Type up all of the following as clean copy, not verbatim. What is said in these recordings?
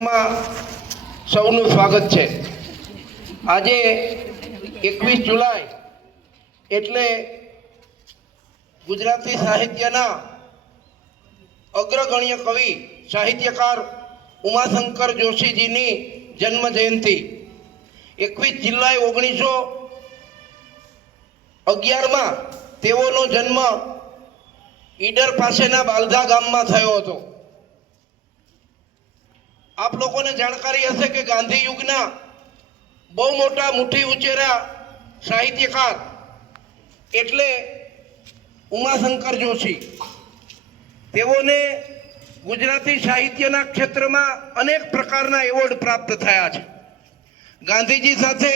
સૌનું સ્વાગત છે। આજે 21 જુલાઈ એટલે ગુજરાતી સાહિત્યના અગ્રગણ્ય કવિ સાહિત્યકાર ઉમાશંકર જોશીજીની જન્મ જયંતિ 21 જુલાઈ 1911 તેઓનો જન્મ ઈડર પાસેના બાલધા ગામમાં થયો હતો। आप लोगों ने जानकारी हशे कि गांधी युगना बहु मोटा मुठी उचेरा साहित्यकार एटले उमाशंकर जोशी तेओने गुजराती साहित्यना क्षेत्रमां अनेक प्रकारना एवोर्ड प्राप्त थया छे। गांधीजी साथे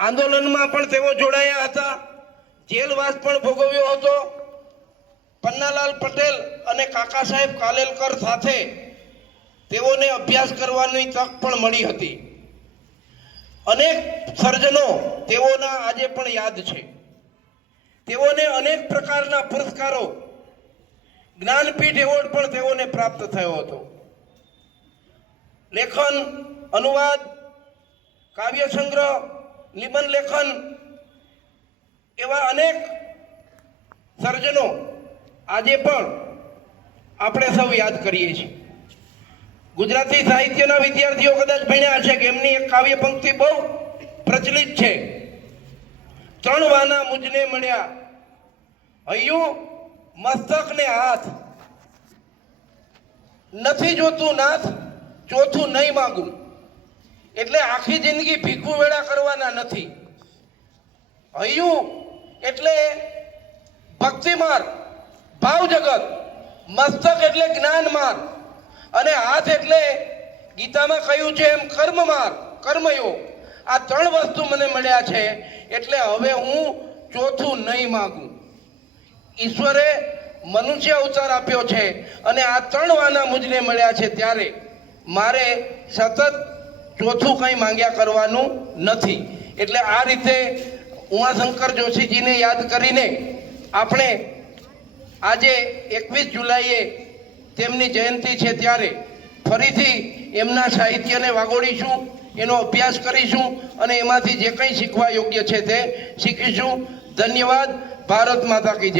आंदोलनमां पण तेओ जोडाया हता, जेलवास पण भोगव्यो हतो। पन्नालाल पटेल अने काका साहेब कालेलकर साथे तेओने अभ्यास करवानी तक पण मळी हती। अनेक सर्जनो तेओना आजे पण याद छे। तेओने अनेक प्रकारना पुरस्कारो ज्ञानपीठ एवोर्ड पण तेओने प्राप्त थयो हतो। लेखन, अनुवाद, काव्य संग्रह, निबंध लेखन एवा अनेक सर्जनो આજે પણ આપણે સૌ યાદ કરીએ છીએ। ગુજરાતી સાહિત્યના વિદ્યાર્થીઓ કદાચ ભણ્યા હશે કે એમની એક કાવ્ય પંક્તિ બહુ પ્રચલિત છે। ત્રણ વાના મુજને મળ્યા, હૈયું, મસ્તક ને હાથ, નથી જોતું નાથ, ચોથું નહીં માંગું। એટલે આખી જિંદગી ભીખું વેળા કરવાના નથી। હૈયું એટલે ભક્તિ માર્ગ, भाव जगत, मस्तक एटले ज्ञान मार्ग अने हाथ एटले गीता में कह्युं छे एम कर्म मार्ग, कर्मयोग। आ त्रण वस्तु मने मळ्या छे एटले हवे हूँ चौथुं नहीं मांगू। ईश्वरे मनुष्य अवतार आप्यो छे अने आ त्रण वाना मुजने मळ्या छे त्यारे मारे सतत चौथुं कंई मांग्या करवानुं नथी। एटले आ रीते उमाशंकर जोशीजीने याद करीने आपणे આજે 21 જુલાઈએ તેમની જયંતિ છે ત્યારે ફરીથી એમના સાહિત્યને વાગોડીશું, એનો અભ્યાસ કરીશું અને એમાંથી જે કંઈ શીખવા યોગ્ય છે તે શીખીશું। ધન્યવાદ। ભારત માતા કી જય।